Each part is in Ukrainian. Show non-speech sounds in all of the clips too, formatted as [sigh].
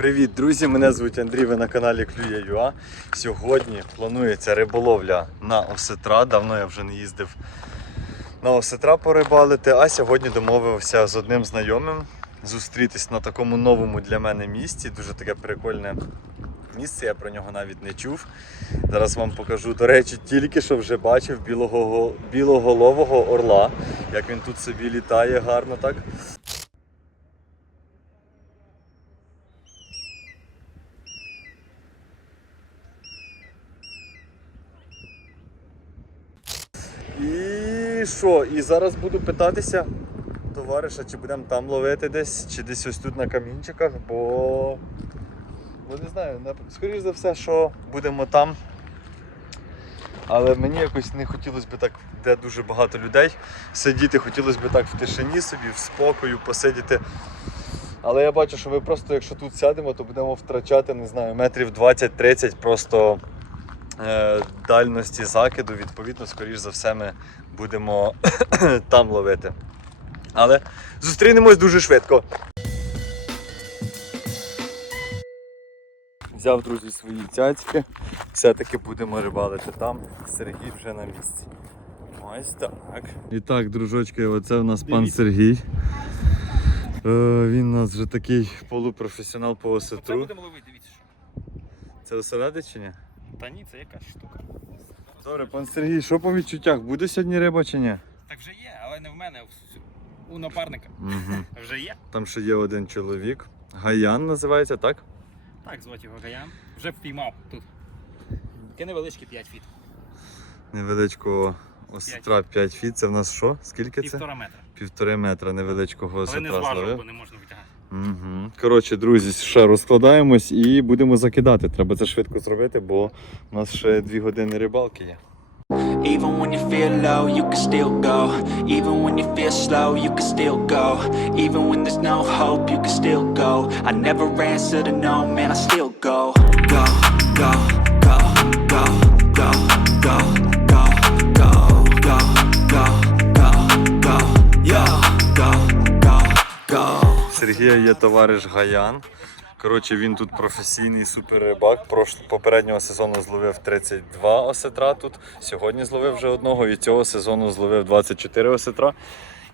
Привіт, друзі! Мене звуть Андрій, ви на каналі Клює.ua. Сьогодні планується риболовля на осетра. Давно я вже не їздив на осетра порибалити, а сьогодні домовився з одним знайомим зустрітись на такому новому для мене місці. Дуже таке прикольне місце, я про нього навіть не чув. Зараз вам покажу. До речі, тільки що вже бачив білого, білоголового орла, як він тут собі літає гарно так. І що? І зараз буду питатися товариша, чи будемо там ловити десь, чи десь ось тут на камінчиках, бо. Бо не знаю, скоріш за все, що будемо там. Але мені якось не хотілося б так, де дуже багато людей сидіти, хотілося б так в тишині собі, в спокою посидіти. Але я бачу, що ви просто, якщо тут сядемо, то будемо втрачати, не знаю, метрів 20-30 просто дальності закиду. Відповідно, скоріш за все, ми будемо [coughs] там ловити. Але зустрінемось дуже швидко. Взяв, друзі, свої цяцьки. Все-таки будемо рибалити там. Сергій вже на місці. Ось так. І так, дружочки, оце в нас пан Сергій. Е, він у нас вже такий полупрофесіонал по Це осетру. будемо ловити, дивіться. Це ні? Та ні, це якась штука. Добре, пан Сергій, що по відчуттях? Буде сьогодні риба чи ні? Так вже є, але не в мене, а в- у напарника. Угу. [laughs] Вже є. Там ще є один чоловік. Гаян називається, так? Так, звати його Гаян. Вже впіймав тут. Таке невеличке 5 фіт. Невеличкого осетра 5 фіт. Це в нас що? Скільки це? Півтора метра. Півтори метра невеличкого Але не осетра зважував, бо не можна. Угу. Коротше, друзі, ще розкладаємось і будемо закидати. Треба це швидко зробити, бо у нас ще дві години рибалки є. Even when you feel low, you can still go. Even when you feel slow, you can still go. Even when there's no hope, you can still go. I never answer to no, man, I still go. Go, go, go, go, go, go, go, go, go, go, go, go, go, go, go. Сергія є товариш Гаян. Коротше, він тут професійний суперрибак. Попереднього сезону зловив 32 осетра тут. Сьогодні зловив вже одного і цього сезону зловив 24 осетра.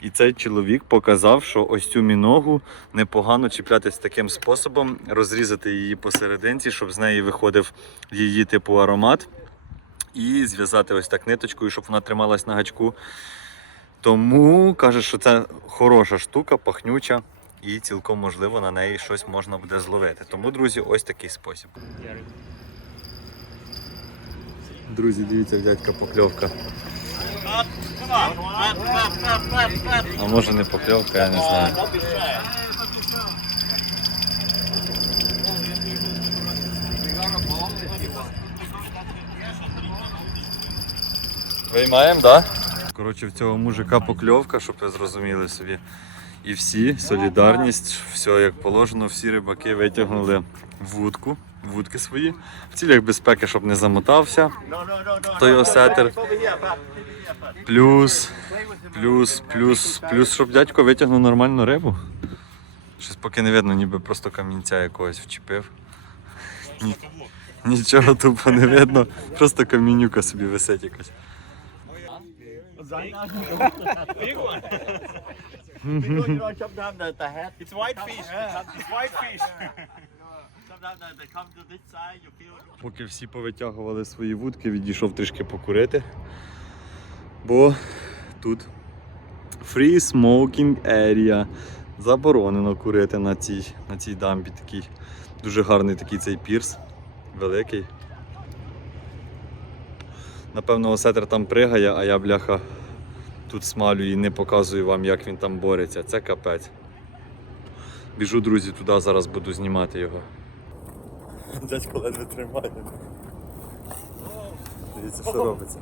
І цей чоловік показав, що ось цю міногу непогано чіплятись таким способом, розрізати її посерединці, щоб з неї виходив її типу аромат. І зв'язати ось так ниточкою, щоб вона трималась на гачку. Тому каже, що це хороша штука, пахнюча, і цілком можливо на неї щось можна буде зловити. Тому, друзі, ось такий спосіб. Друзі, дивіться, дядька покльовка. А може не покльовка, я не знаю. Виймаємо, так? Да? Коротше, в цього мужика покльовка, щоб ви зрозуміли собі. І всі, солідарність, все як положено, всі рибаки витягнули вудку, вудки свої, в цілях безпеки, щоб не замотався. Той осетер. Плюс, плюс, плюс, плюс, щоб дядько витягнув нормальну рибу. Щось поки не видно, ніби просто камінця якогось вчепив. Ні, нічого тупо не видно, просто камінюка собі висить якась. Sometimes the, the head. It's white fish. It's white fish. Sometimes they, they come to this side, you feel. Поки всі повитягували свої вудки, відійшов трішки покурити. Бо тут free smoking area. Заборонено курити на цій, на цій дамбі. Такий дуже гарний такий цей пірс. Великий. Напевно, осетр там пригає, а я, бляха, тут смалю і не показую вам, як він там бореться. Це капець. Біжу, друзі, туди зараз буду знімати його. Дядько ледве тримає. Дивіться, що робиться.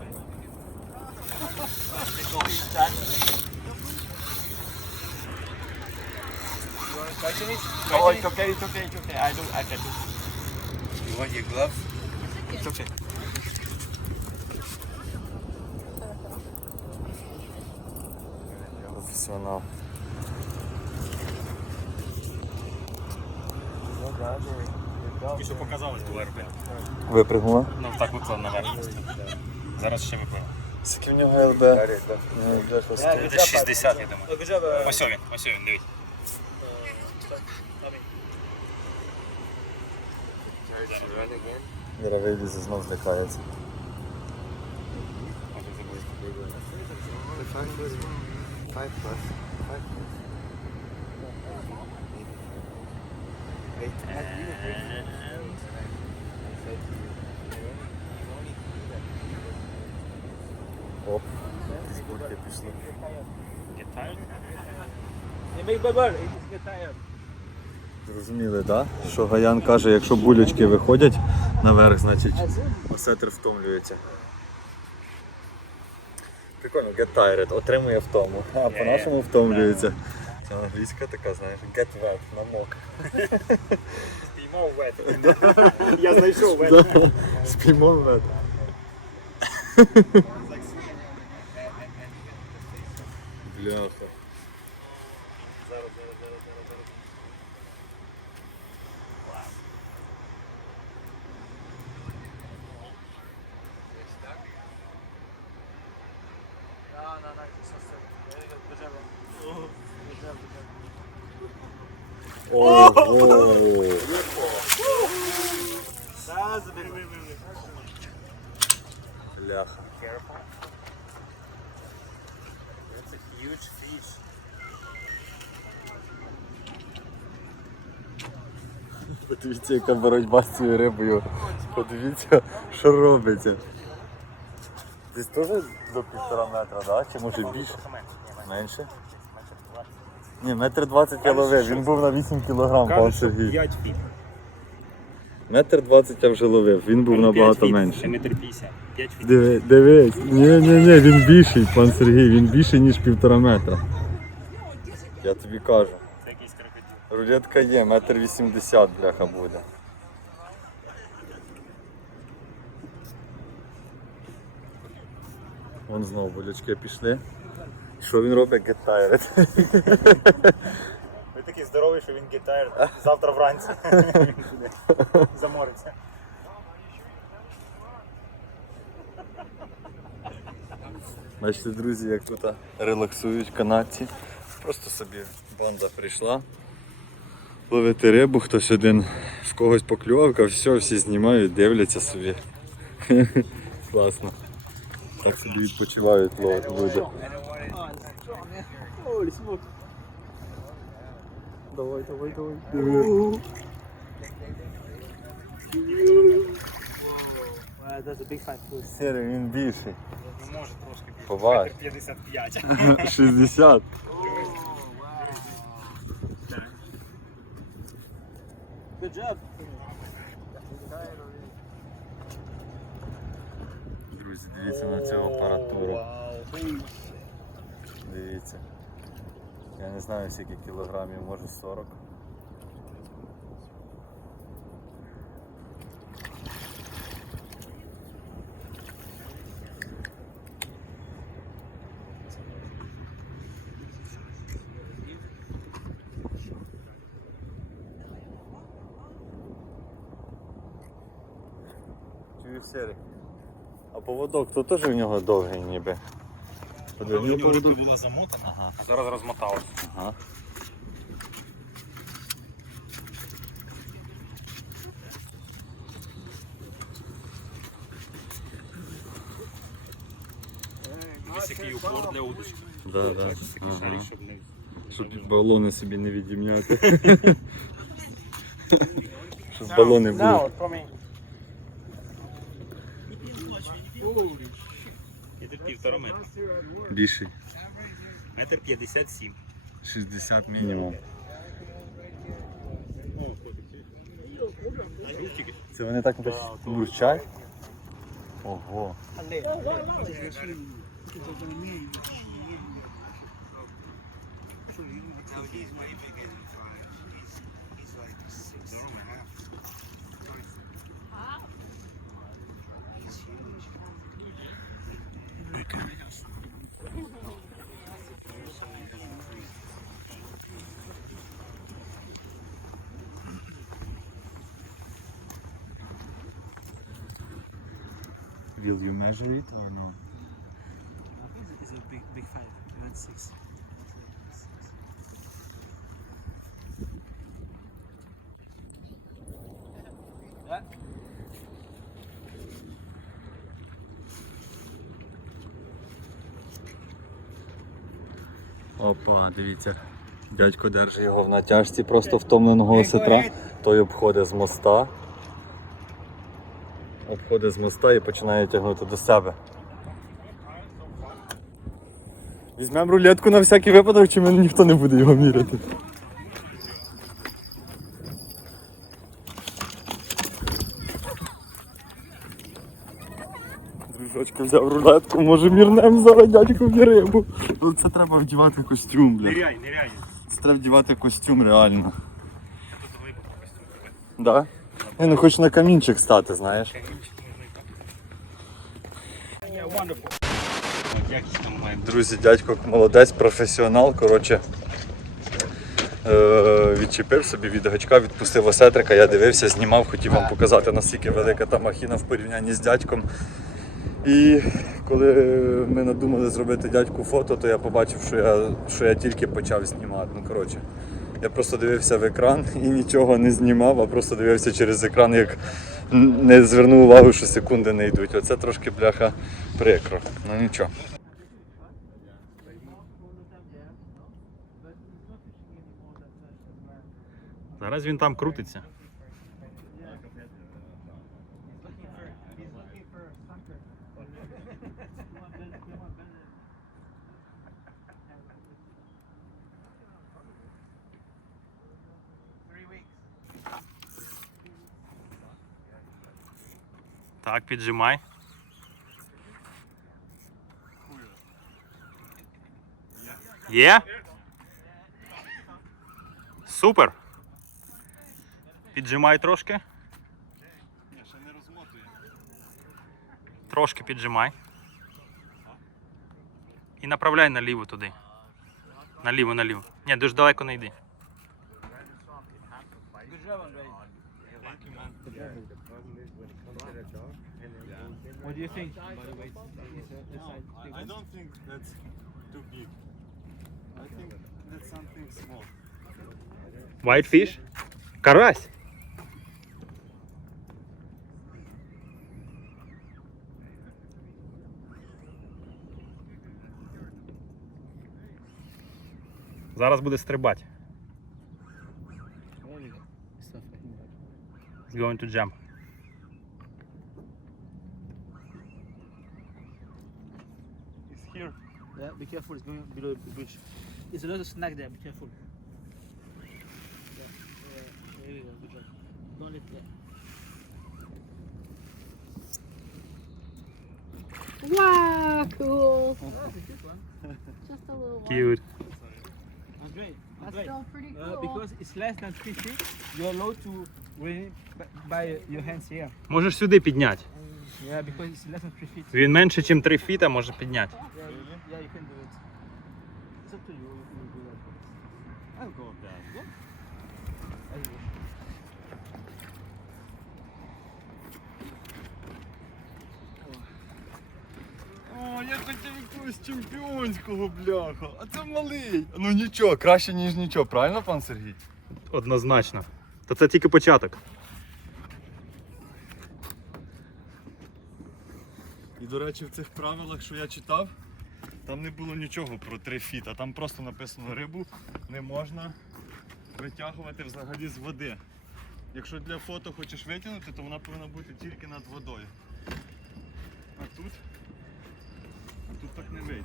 Oh, it's okay, it's okay, it's okay. I do, I can do. You want your gloves? It's okay. Тільки що показалось, коли робити. Випрыгнула. Ну так от наверх. Зараз ще випливе. Скільки в нього ЛБ? ЛБ 60, я думаю. Ось він, ось він. Зараз вилізе, знов злякається. Може, забув. Оп. Скільки пішло. Зрозуміли, так? Що Гаян каже, якщо булечки виходять наверх, значить осетр втомлюється. Прикольно, get tired, отримує втому. А по-нашому втомлюється. Це англійська така, знаєш, get wet, намок. Спіймав вет. Я знайшов вет. Спіймав вет. Бляха. A huge fish. Подивіться, яка боротьба з цією рибою. Подивіться, що робиться. Десь теж до півтора метра, да? чи може більше? Менше? Ні, метр двадцять я ловив, він був на 8 кілограм, пан Кажуть, що Сергій. 5 фіт. Метр двадцять я вже ловив, він був набагато Це менший. метр 50. 5 фіт. Диви, дивись, ні, ні, ні, він більший, пан Сергій, він більший, ніж півтора метра. Я тобі кажу. Це якийсь крокодил. Рулетка є, метр вісімдесят, бляха буде. Вон знову болячки пішли. Що він робить? Get tired. Ви такий здоровий, що він гітар завтра вранці. [laughs] Замориться. Бачите, друзі, як тут релаксують канадці. Просто собі банда прийшла. Ловити рибу, хтось один в когось покльовка, все, всі знімають, дивляться собі. [laughs] Класно. Так собі відпочивають ло- люди. Давай, давай, давай. Диви. that's a big fat fish. Сірий, він більший. Ну може трошки більше. Побач. Метр 55. 60. Good job. Друзі, дивіться на цю апаратуру. Дивіться. Я не знаю скільки кілограмів, може 40. Чую. А поводок, то теж у нього довгий ніби. Подиви, у нього поводок. була замотана, а зараз розмоталась. Ага. Ось який упор для удочки. Да, да. Такий Ага. шарик, щоб не... Щоб балони собі не відімняти. Щоб балони були. Now, coming. І тут Півтора метра. Більший. Метр 57. 60 мінімум. Це вони так десь бурчать. Ого. Now he's way. Will you measure it or no? It's a big, big five. One six. Опа, дивіться. Дядько держить його в натяжці просто втомленого осетра. Той обходить з моста. Обходить з моста і починає тягнути до себе. Візьмемо рулетку на всякий випадок, чи мені ніхто не буде його міряти. Дружочка взяв рулетку, може мірнем зараз дядькові рибу. Ну це треба вдівати костюм, бля. Ниряй, ниряй. Це треба вдівати костюм реально. Да? Я не хочу на камінчик стати, знаєш. Друзі, дядько молодець, професіонал. Коротше, е- відчепив собі від гачка, відпустив осетрика, я дивився, знімав, хотів вам показати, наскільки велика та махіна в порівнянні з дядьком. І коли ми надумали зробити дядьку фото, то я побачив, що я, що я тільки почав знімати. Ну, коротше, я просто дивився в екран [laughs] і нічого не знімав, а просто дивився через екран, як не звернув увагу, що секунди не йдуть. Оце трошки бляха прикро. Ну нічого. Зараз він там крутиться. Так, піджимай. Є? Супер. Піджимай трошки. Трошки піджимай. І направляй наліво туди. Наліво, наліво. Ні, дуже далеко не йди. What do you think? I don't think that's too big. I think that's something small. Whitefish? Карась. Зараз буде стрибати. He's going to jump. It's here. Yeah, be careful, it's going below the bridge. There's a lot of snack there, be careful. Yeah, yeah, there you go, good job. Don't let that. Wow, cool. Oh, it's a good one. Just a little one. Cute. Andre, That's Andre. still pretty Uh, cool. because it's less than three feet, you're allowed to b- by your hands here. Можеш сюди підняти. Yeah, because it's less than three feet. Він менше, ніж 3 фіта, може підняти. Yeah, yeah, you can do it. It's up to you if you do that. I'll go there. There you go. О, я хотів якогось чемпіонського бляха, а це малий. Ну нічого, краще ніж нічого, правильно, пан Сергій? Однозначно. Та це тільки початок. До речі, в цих правилах, що я читав, там не було нічого про 3 фіта. Там просто написано рибу не можна витягувати взагалі з води. Якщо для фото хочеш витягнути, то вона повинна бути тільки над водою. А тут, а тут так не вийде.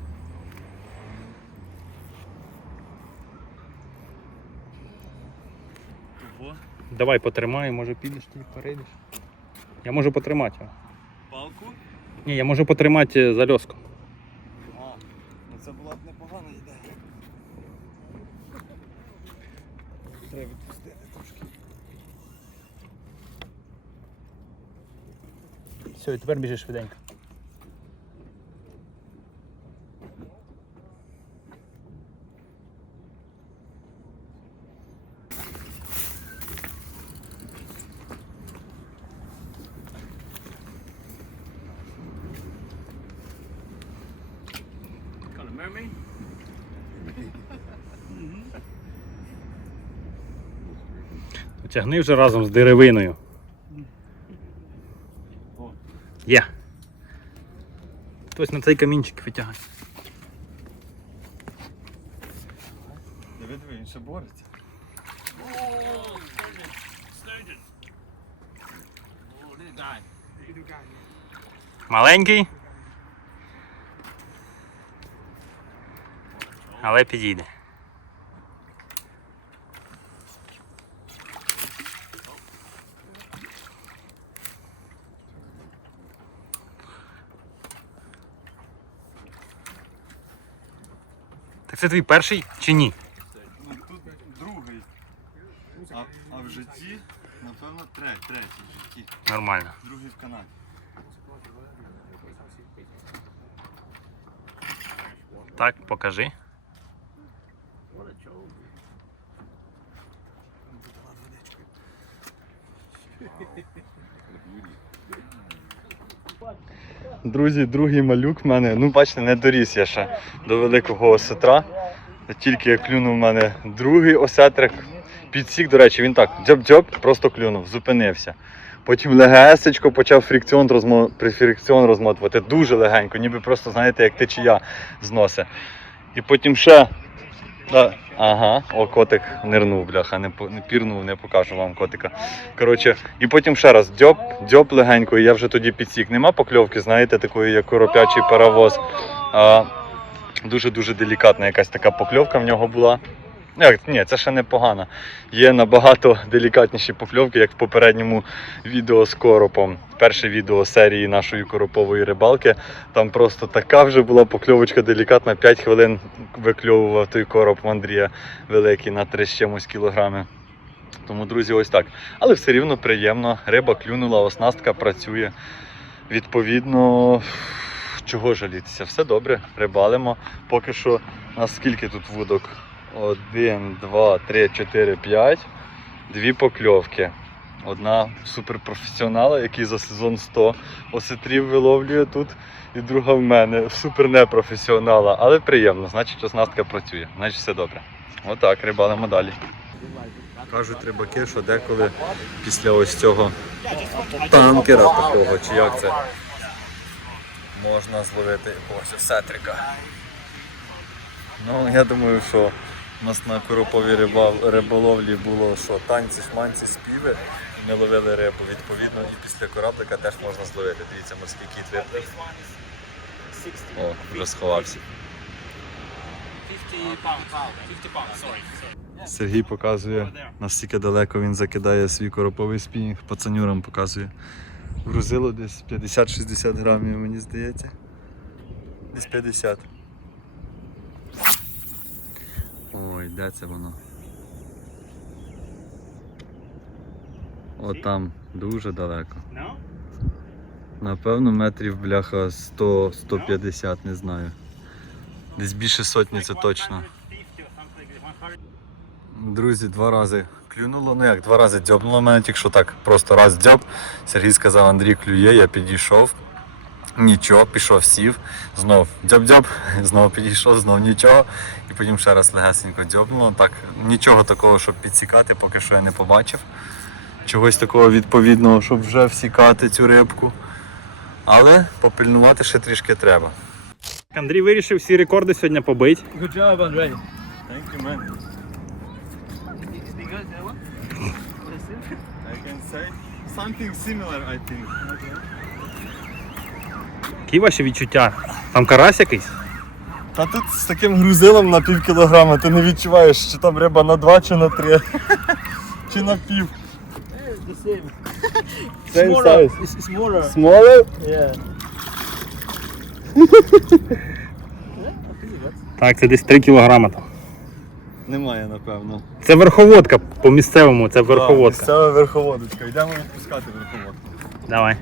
Давай потримай, може підеш ти перейдеш. Я можу потримати його. палку. Ні, я можу потримати за льоску. А, ну це була б непогана ідея. Треба відпустити трошки. Все, і тепер біжиш швиденько. Потягни вже разом з деревиною. Є. Хтось на цей камінчик витягає. Диви, диви, він ще бореться. Маленький. Але підійде. Це твій перший чи ні? Ну тут другий. А, а в житті, напевно, третій, третій в житті. Нормально. Другий в Канаді. Так, покажи. Друзі, другий малюк в мене, ну бачите, не доріс я ще до великого осетра. Тільки клюнув в мене другий осетрик. Підсік, до речі, він так дзьоб-дзьоб, просто клюнув, зупинився. Потім легесечко почав фрикціон, розмо... фрикціон розмотувати. Дуже легенько, ніби просто, знаєте, як течія зносить. І потім ще. Да. Ага, о, котик нирнув, бляха, не, не пірнув, не покажу вам котика. Коротше, і потім ще раз дзьоб, дьоп легенько, і я вже тоді підсік. Нема покльовки, знаєте, такої, як коропячий паровоз. А дуже-дуже делікатна якась така покльовка в нього була. Ну, ні, це ще непогано. Є набагато делікатніші покльовки, як в попередньому відео з коропом. Перше відео серії нашої коропової рибалки. Там просто така вже була покльовочка делікатна. 5 хвилин викльовував той короб в Андрія великий на 3 з чимось кілограми. Тому, друзі, ось так. Але все рівно приємно. Риба клюнула, оснастка працює. Відповідно, чого жалітися? Все добре, рибалимо. Поки що, у нас скільки тут вудок? Один, два, три, чотири, п'ять. Дві покльовки. Одна суперпрофесіонала, який за сезон 100 осетрів виловлює тут, і друга в мене супернепрофесіонала, але приємно, значить оснастка працює, значить все добре. Отак, рибалимо далі. Кажуть рибаки, що деколи після ось цього танкера такого, чи як це, можна зловити якогось осетрика. Ну, я думаю, що у нас на Короповій риболовлі було що танці, шманці, співи. Ми ловили рибу. Відповідно, і після кораблика теж можна зловити. Дивіться, морський кіт виплив. О, вже сховався. 50 pounds. 50 pounds, sorry. Сергій показує, наскільки далеко він закидає свій короповий спінінг. Пацанюрам показує. Грузило десь 50-60 грамів, мені здається. Десь 50. Ой, де це воно? О, там, дуже далеко. Напевно, метрів бляха 100-150, не знаю. Десь більше сотні це точно. 150 or something, 100. Друзі, два рази клюнуло. Ну як, два рази дзьобнуло мене, тільки що так, просто раз дзьоб. Сергій сказав, Андрій клює, я підійшов. Нічого, пішов, сів, знов дзьоб-дзьоб, [laughs] знов підійшов, знов нічого. І потім ще раз легесенько дзьобнуло. Так, нічого такого, щоб підсікати, поки що я не побачив. Чогось такого відповідного, щоб вже всікати цю рибку. Але попильнувати ще трішки треба. Андрій вирішив всі рекорди сьогодні побити. Good job, Andre. Thank you, man. [laughs] I can say something similar, I think. Які ваші відчуття? Там карась якийсь? Та тут з таким грузилом на пів кілограма ти не відчуваєш, чи там риба на 2 чи на 3. [laughs] чи на пів. Same. Size. It's smaller. Smaller? Yeah. [laughs] Так, це десь 3 кілограми там. Немає, напевно. Це верховодка по місцевому, це верховодка. Місцева верховодочка. Йдемо відпускати верховодку. Давай.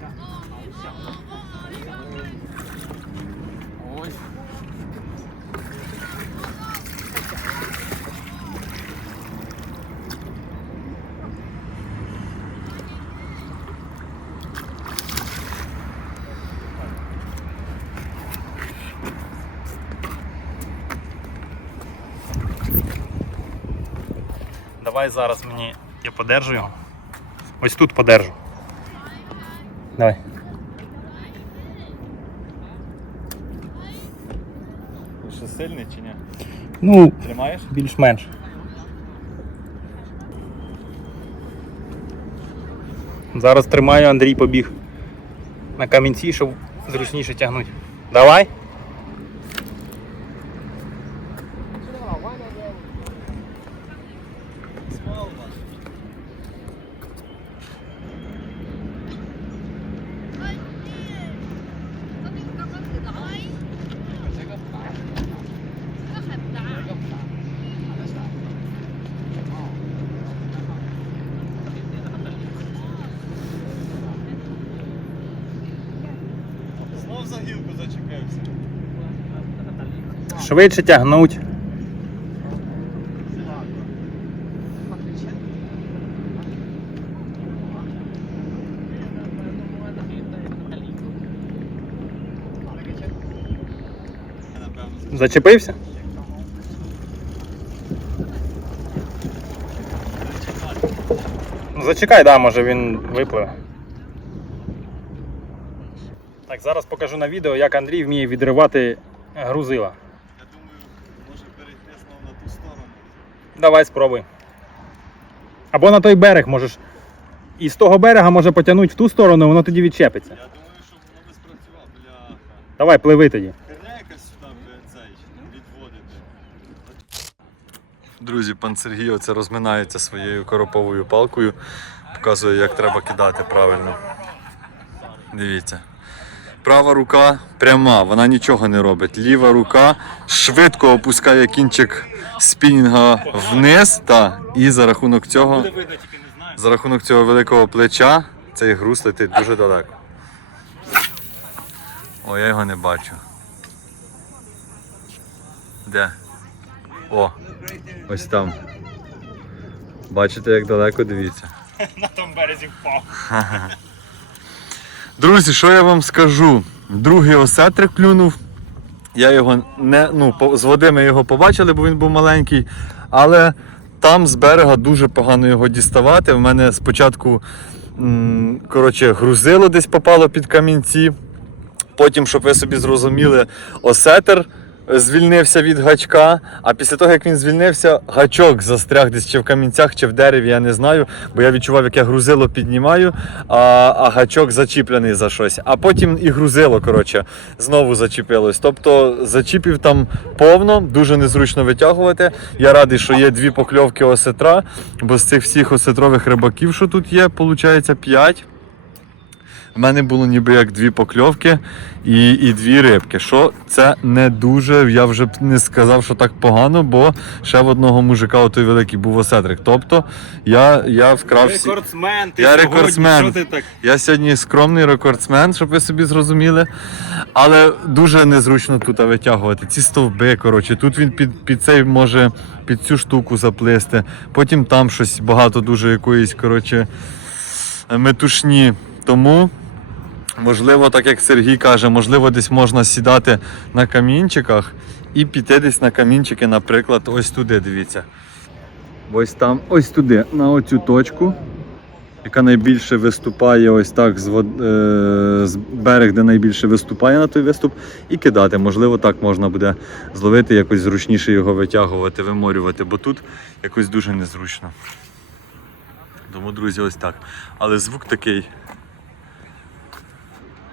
Давай зараз мені Я подержу його. Ось тут подержу. Давай. Що сильний чи ні? Ну, Тримаєш? більш-менш. Зараз тримаю, Андрій побіг на камінці, щоб зручніше тягнути. Давай. Знов за гілку зачепився. Швидше тягнуть. Зачепився? Ну, Зачекай, да, може він випливе. Так, зараз покажу на відео, як Андрій вміє відривати грузила. Я думаю, може перейти знов на ту сторону. Давай спробуй. Або на той берег можеш. І з того берега може потягнути в ту сторону, воно тоді відчепиться. Я думаю, що воно би спрацювало, бляха. Давай, пливи тоді. Херня якась сюди би цей відводити. Друзі, пан Сергій оце розминається своєю короповою палкою. Показує, як треба кидати правильно. Дивіться. Права рука пряма, вона нічого не робить. Ліва рука швидко опускає кінчик спінінга вниз. Та, і за рахунок цього, за рахунок цього великого плеча цей груз летить дуже далеко. О, я його не бачу. Де? О, ось там. Бачите, як далеко дивіться. [laughs] На тому березі впав. Друзі, що я вам скажу? Другий осетрик клюнув. Я його не. Ну, з води ми його побачили, бо він був маленький. Але там з берега дуже погано його діставати. В мене спочатку коротше, грузило десь попало під камінці. Потім, щоб ви собі зрозуміли, осетер звільнився від гачка. А після того, як він звільнився, гачок застряг десь чи в камінцях, чи в дереві, я не знаю. Бо я відчував, як я грузило піднімаю, а, а гачок зачіплений за щось. А потім і грузило, коротше, знову зачепилось. Тобто зачіпів там повно, дуже незручно витягувати. Я радий, що є дві покльовки осетра, бо з цих всіх осетрових рибаків, що тут є, виходить 5. В мене було ніби як дві покльовки і, і дві рибки. Що це не дуже, я вже б не сказав, що так погано, бо ще в одного мужика отой великий був осетрик. Тобто я, я вкрав всі. Рекордсмен, ти Я сьогодні, рекордсмен. Що ти так? Я сьогодні скромний рекордсмен, щоб ви собі зрозуміли. Але дуже незручно тут витягувати. Ці стовби, коротше, тут він під, під цей може під цю штуку заплисти. Потім там щось багато дуже якоїсь, коротше, метушні. Тому. Можливо, так як Сергій каже, можливо, десь можна сідати на камінчиках і піти десь на камінчики, наприклад, ось туди, дивіться. Ось там, ось туди, на оцю точку, яка найбільше виступає, ось так з, вод... е... з берег, де найбільше виступає на той виступ, і кидати. Можливо, так можна буде зловити, якось зручніше його витягувати, виморювати, бо тут якось дуже незручно. Тому, друзі, ось так. Але звук такий.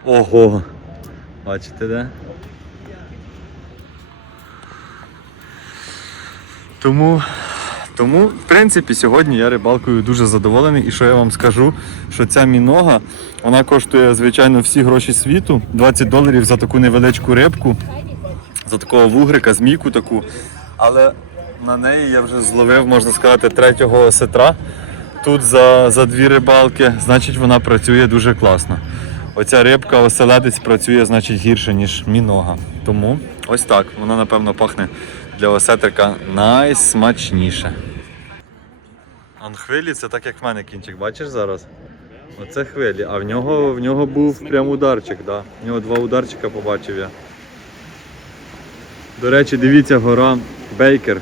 Ого! Бачите, де? Тому, тому, в принципі, сьогодні я рибалкою дуже задоволений. І що я вам скажу, що ця мінога, вона коштує, звичайно, всі гроші світу. 20 доларів за таку невеличку рибку, за такого вугрика, змійку таку. Але на неї я вже зловив, можна сказати, третього сетра. Тут за, за дві рибалки, значить вона працює дуже класно. Оця рибка оселедець працює значить гірше, ніж мінога. Тому ось так. Вона, напевно, пахне для осетрика найсмачніше. Он хвилі це так, як в мене кінчик, бачиш зараз? Оце хвилі, а в нього, в нього був прям ударчик, да. В нього два ударчика побачив я. До речі, дивіться, гора Бейкер.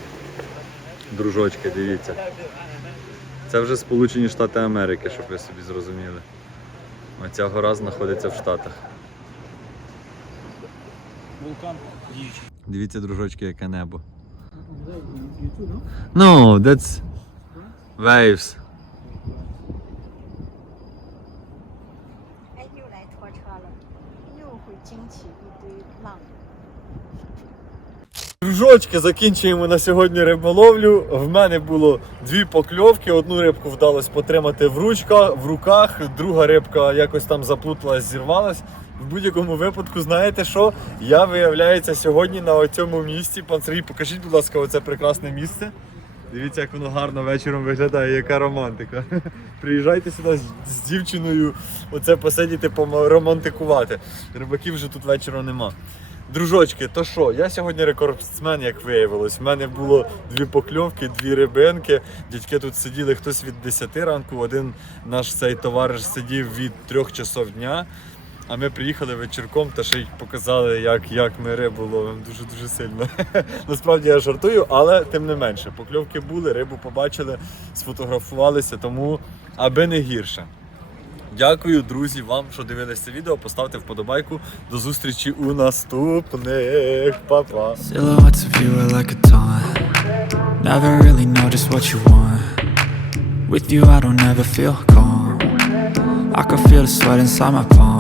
Дружочки, дивіться. Це вже Сполучені Штати Америки, щоб ви собі зрозуміли. Оця гора знаходиться в Штатах. Вулкан діючий. Дивіться, дружочки, яке небо. No? No, that's waves. Дружочки, закінчуємо на сьогодні риболовлю. В мене було дві покльовки. Одну рибку вдалося потримати в ручках, в руках, друга рибка якось там заплуталась, зірвалась. В будь-якому випадку, знаєте що? Я виявляється сьогодні на цьому місці. Пан Сергій, покажіть, будь ласка, оце прекрасне місце. Дивіться, як воно гарно вечором виглядає, яка романтика. [laughs] Приїжджайте сюди з, дівчиною, оце посидіти, поромантикувати. Рибаків вже тут вечора нема. Дружочки, то що? Я сьогодні рекордсмен, як виявилось. У мене було дві покльовки, дві рибинки. Дядьки тут сиділи хтось від 10 ранку, один наш цей товариш сидів від 3 часов дня. А ми приїхали вечірком та ще й показали, як, як ми рибу ловимо дуже-дуже сильно. [laughs] Насправді я жартую, але тим не менше. Покльовки були, рибу побачили, сфотографувалися, тому аби не гірше. Дякую, друзі, вам, що дивилися відео. Поставте вподобайку. До зустрічі у наступних. Па-па. With you, I don't ever feel calm. I can feel the sweat inside my palms.